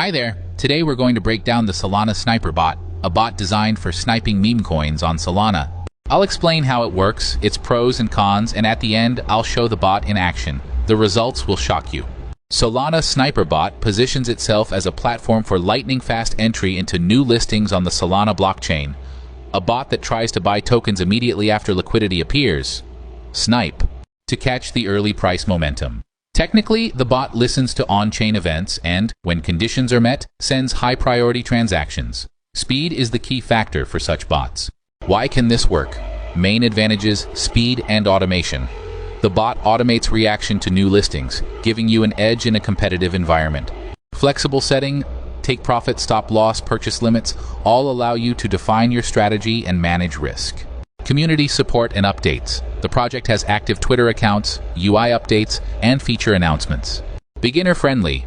Hi there! Today we're going to break down the Solana Sniper Bot, a bot designed for sniping meme coins on Solana. I'll explain how it works, its pros and cons, and at the end, I'll show the bot in action. The results will shock you. Solana Sniper Bot positions itself as a platform for lightning-fast entry into new listings on the Solana blockchain. A bot that tries to buy tokens immediately after liquidity appears. Snipe. To catch the early price momentum. Technically, the bot listens to on-chain events and, when conditions are met, sends high-priority transactions. Speed is the key factor for such bots. Why can this work? Main advantages: speed and automation. The bot automates reaction to new listings, giving you an edge in a competitive environment. Flexible setting, take profit, stop loss, purchase limits, all allow you to define your strategy and manage risk. Community support and updates. The project has active Twitter accounts, UI updates, and feature announcements. Beginner-friendly.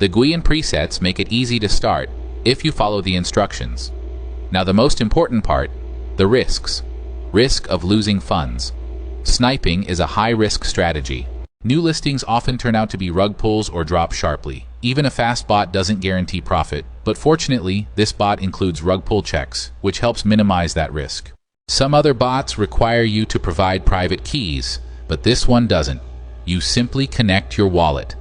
The GUI and presets make it easy to start if you follow the instructions. Now the most important part, the risks. Risk of losing funds. Sniping is a high-risk strategy. New listings often turn out to be rug pulls or drop sharply. Even a fast bot doesn't guarantee profit, but fortunately, this bot includes rug pull checks, which helps minimize that risk. Some other bots require you to provide private keys, but this one doesn't. You simply connect your wallet.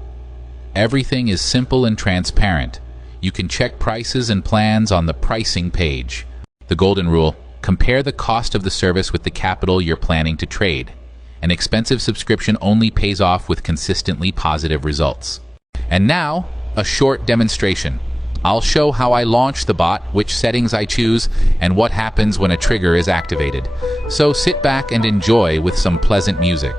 Everything is simple and transparent. You can check prices and plans on the pricing page. The golden rule: compare the cost of the service with the capital you're planning to trade. An expensive subscription only pays off with consistently positive results. And now, a short demonstration. I'll show how I launch the bot, which settings I choose, and what happens when a trigger is activated. So sit back and enjoy with some pleasant music.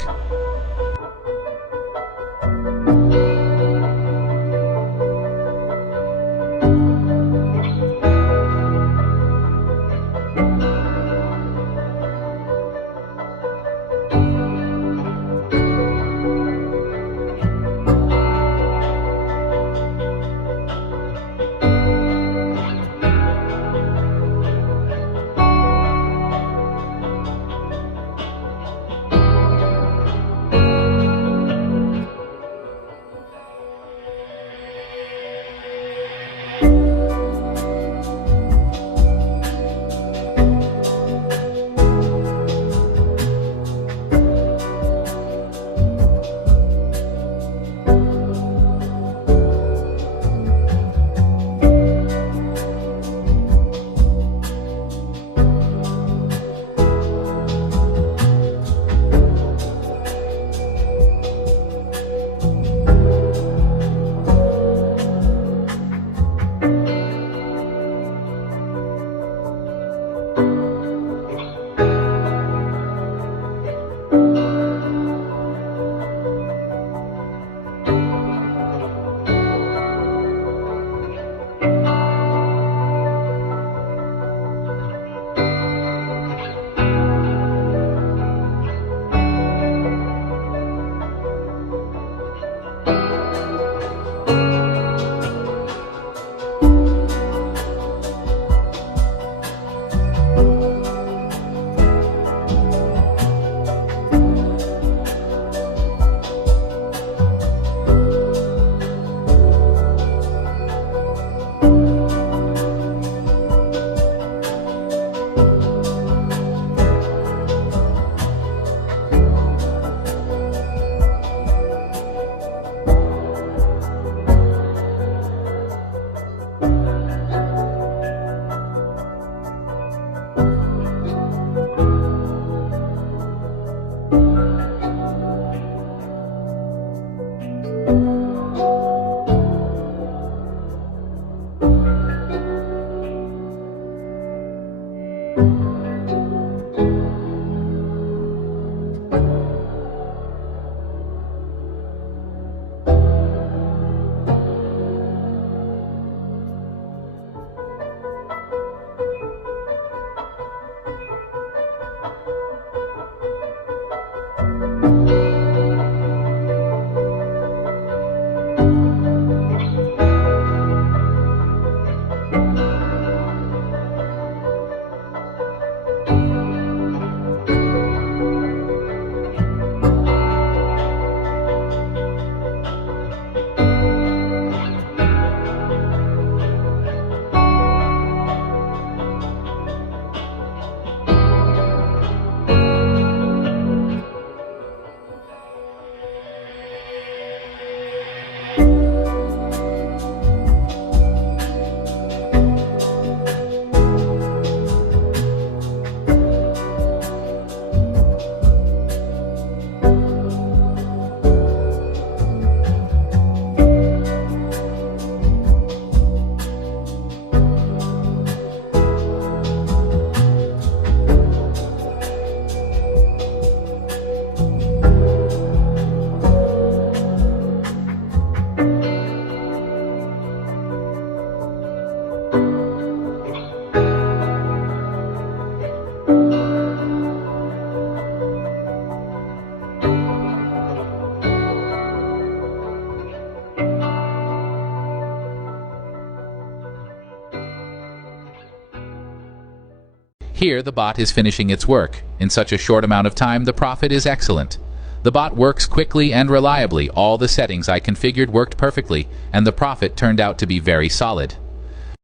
Here, the bot is finishing its work. In such a short amount of time, the profit is excellent. The bot works quickly and reliably. All the settings I configured worked perfectly, and the profit turned out to be very solid.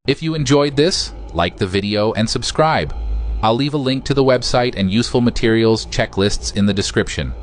If you enjoyed this, like the video and subscribe. I'll leave a link to the website and useful materials checklists in the description.